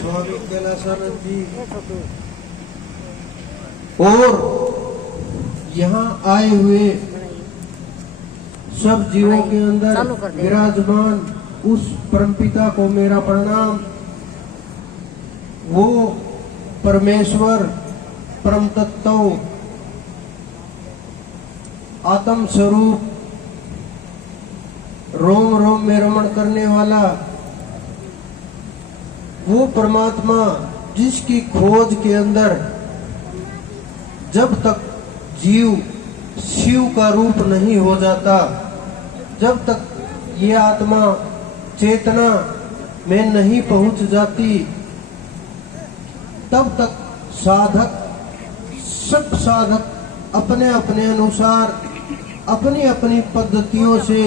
स्वामी कैलाशानंद जी और यहाँ आए हुए सब जीवों के अंदर विराजमान उस परमपिता को मेरा प्रणाम। वो परमेश्वर परम तत्व आत्म स्वरूप रोम रोम में रमण करने वाला वो परमात्मा जिसकी खोज के अंदर जब तक जीव शिव का रूप नहीं हो जाता, जब तक ये आत्मा चेतना में नहीं पहुंच जाती, तब तक साधक सब साधक अपने अपने अनुसार अपनी अपनी पद्धतियों से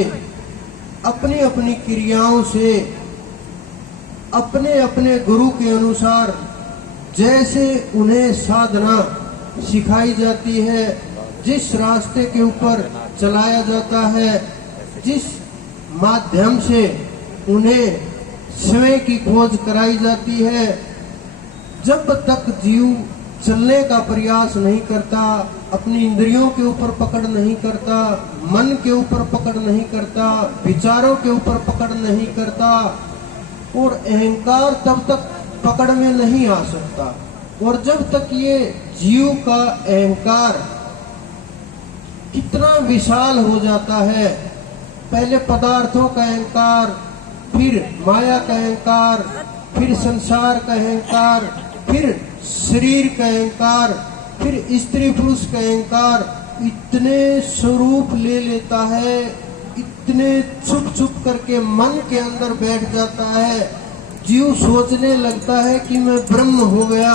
अपनी अपनी क्रियाओं से अपने अपने गुरु के अनुसार जैसे उन्हें साधना सिखाई जाती है, जिस रास्ते के ऊपर चलाया जाता है, जिस माध्यम से उन्हें स्वयं की खोज कराई जाती है, जब तक जीव चलने का प्रयास नहीं करता, अपनी इंद्रियों के ऊपर पकड़ नहीं करता, मन के ऊपर पकड़ नहीं करता, विचारों के ऊपर पकड़ नहीं करता और अहंकार तब तक पकड़ में नहीं आ सकता। और जब तक ये जीव का अहंकार कितना विशाल हो जाता है, पहले पदार्थों का अहंकार, फिर माया का अहंकार, फिर संसार का अहंकार, फिर शरीर का अहंकार, फिर स्त्री पुरुष का अहंकार इतने स्वरूप ले लेता है, इतने छुप छुप करके मन के अंदर बैठ जाता है। जीव सोचने लगता है कि मैं ब्रह्म हो गया,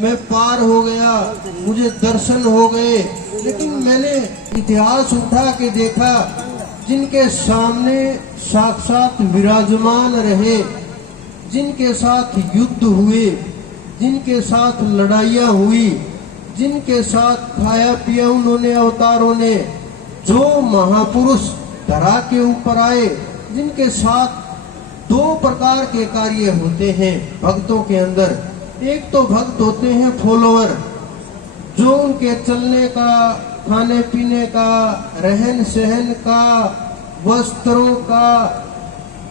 मैं पार हो गया, मुझे दर्शन हो गए। लेकिन मैंने इतिहास उठा के देखा, जिनके सामने साक्षात विराजमान रहे, जिनके साथ युद्ध हुए, जिनके साथ लड़ाइयाँ हुई, जिनके साथ खाया पिया उन्होंने अवतारों ने, जो महापुरुष धरा के ऊपर आए, जिनके साथ दो प्रकार के कार्य होते हैं भक्तों के अंदर। एक तो भक्त होते हैं फॉलोअर, जो उनके चलने का, खाने पीने का, रहन सहन का, वस्त्रों का,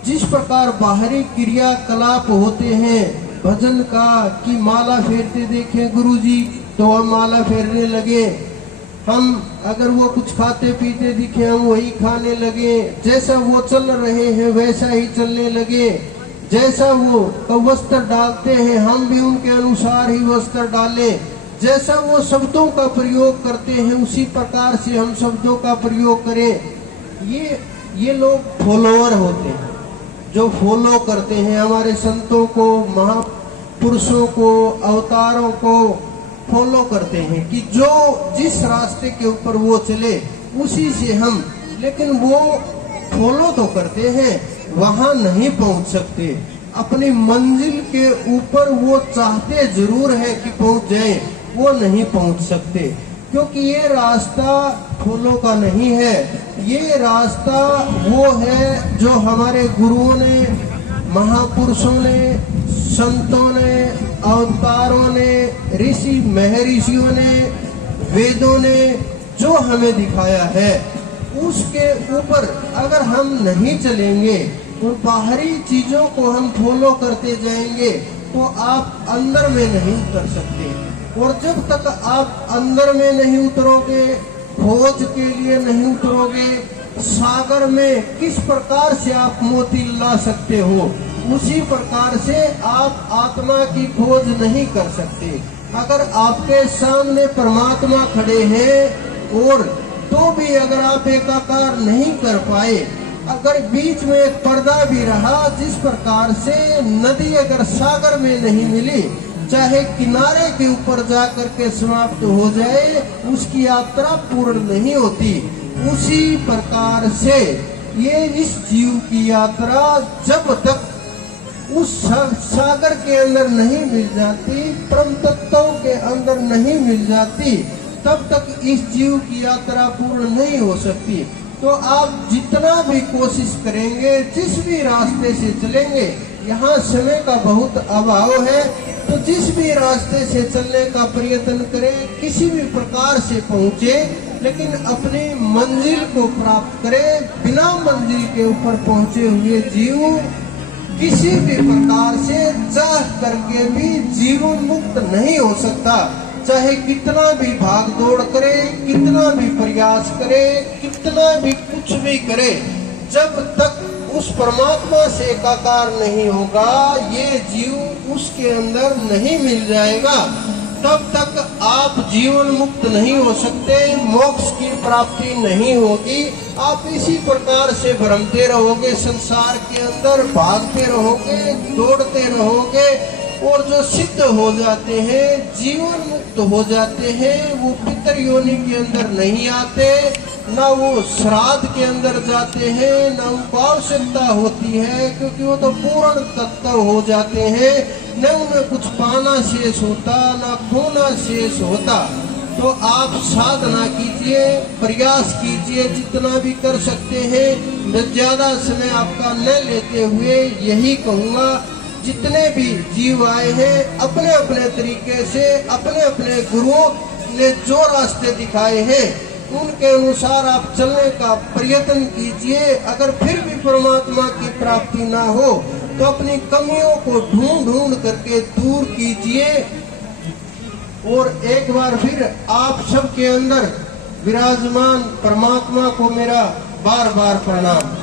जिस प्रकार बाहरी क्रियाकलाप होते हैं, भजन का कि माला फेरते देखे गुरुजी तो हम माला फेरने लगे, हम अगर वो कुछ खाते पीते दिखे हम वही खाने लगे, जैसा वो चल रहे हैं वैसा ही चलने लगे, जैसा वो वस्त्र डालते हैं हम भी उनके अनुसार ही वस्त्र डालें, जैसा वो शब्दों का प्रयोग करते हैं उसी प्रकार से हम शब्दों का प्रयोग करें। ये लोग फॉलोअर होते हैं, जो फॉलो करते हैं हमारे संतों को, महापुरुषों को, अवतारों को फॉलो करते हैं कि जो जिस रास्ते के ऊपर वो चले उसी से हम, लेकिन वो फॉलो तो करते हैं, वहां नहीं पहुंच सकते। अपनी मंजिल के ऊपर वो चाहते जरूर है कि पहुंच जाए, वो नहीं पहुंच सकते, क्योंकि ये रास्ता फॉलो का नहीं है। ये रास्ता वो है जो हमारे गुरुओं ने, महापुरुषों ने, संतों ने, अवतारों ने, ऋषि महर्षियों ने, वेदों ने जो हमें दिखाया है, उसके ऊपर अगर हम नहीं चलेंगे और बाहरी चीजों को हम फॉलो करते जाएंगे तो आप अंदर में नहीं उतर सकते। और जब तक आप अंदर में नहीं उतरोगे, खोज के लिए नहीं उतरोगे, सागर में किस प्रकार से आप मोती ला सकते हो, उसी प्रकार से आप आत्मा की खोज नहीं कर सकते। अगर आपके सामने परमात्मा खड़े हैं और तो भी अगर आप एकाकार नहीं कर पाए, अगर बीच में एक पर्दा भी रहा, जिस प्रकार से नदी अगर सागर में नहीं मिली, चाहे किनारे के ऊपर जाकर के समाप्त हो जाए, उसकी यात्रा पूर्ण नहीं होती। उसी प्रकार से ये इस जीव की यात्रा जब तक उस सागर के अंदर नहीं मिल जाती, परम तत्वों के अंदर नहीं मिल जाती, तब तक इस जीव की यात्रा पूर्ण नहीं हो सकती। तो आप जितना भी कोशिश करेंगे, जिस भी रास्ते से चलेंगे, यहाँ समय का बहुत अभाव है, तो जिस भी रास्ते से चलने का प्रयत्न करें, किसी भी प्रकार से पहुँचे, लेकिन अपनी मंजिल को प्राप्त करें। बिना मंजिल के ऊपर पहुँचे हुए जीव किसी भी प्रकार से चाह करके भी जीवन मुक्त नहीं हो सकता। चाहे कितना भी भाग दौड़ करे, कितना भी प्रयास करे, कितना भी कुछ भी करे, जब तक उस परमात्मा से एकाकार नहीं होगा, ये जीव उसके अंदर नहीं मिल जाएगा, तब तक आप जीवन मुक्त नहीं हो सकते, मोक्ष की प्राप्ति नहीं होगी। आप इसी प्रकार से भ्रमते रहोगे, संसार के अंदर भागते रहोगे, दौड़ते रहोगे, और जो सिद्ध हो जाते हैं, जीवन मुक्त हो जाते हैं, वो पितर योनि के अंदर नहीं आते, ना वो श्राद्ध के अंदर जाते हैं, ना उनको आवश्यकता होती है, क्योंकि वो तो पूर्ण तत्व हो जाते हैं। न उन्हें कुछ पाना शेष होता, ना खोना शेष होता। तो आप साधना कीजिए, प्रयास कीजिए, जितना भी कर सकते हैं। ज्यादा समय आपका न लेते हुए यही कहूँगा, जितने भी जीव आए हैं, अपने अपने तरीके से, अपने अपने गुरुओं ने जो रास्ते दिखाए हैं, उनके अनुसार आप चलने का प्रयत्न कीजिए। अगर फिर भी परमात्मा की प्राप्ति ना हो, तो अपनी कमियों को ढूंढ करके दूर कीजिए। और एक बार फिर आप सबके अंदर विराजमान परमात्मा को मेरा बार बार प्रणाम।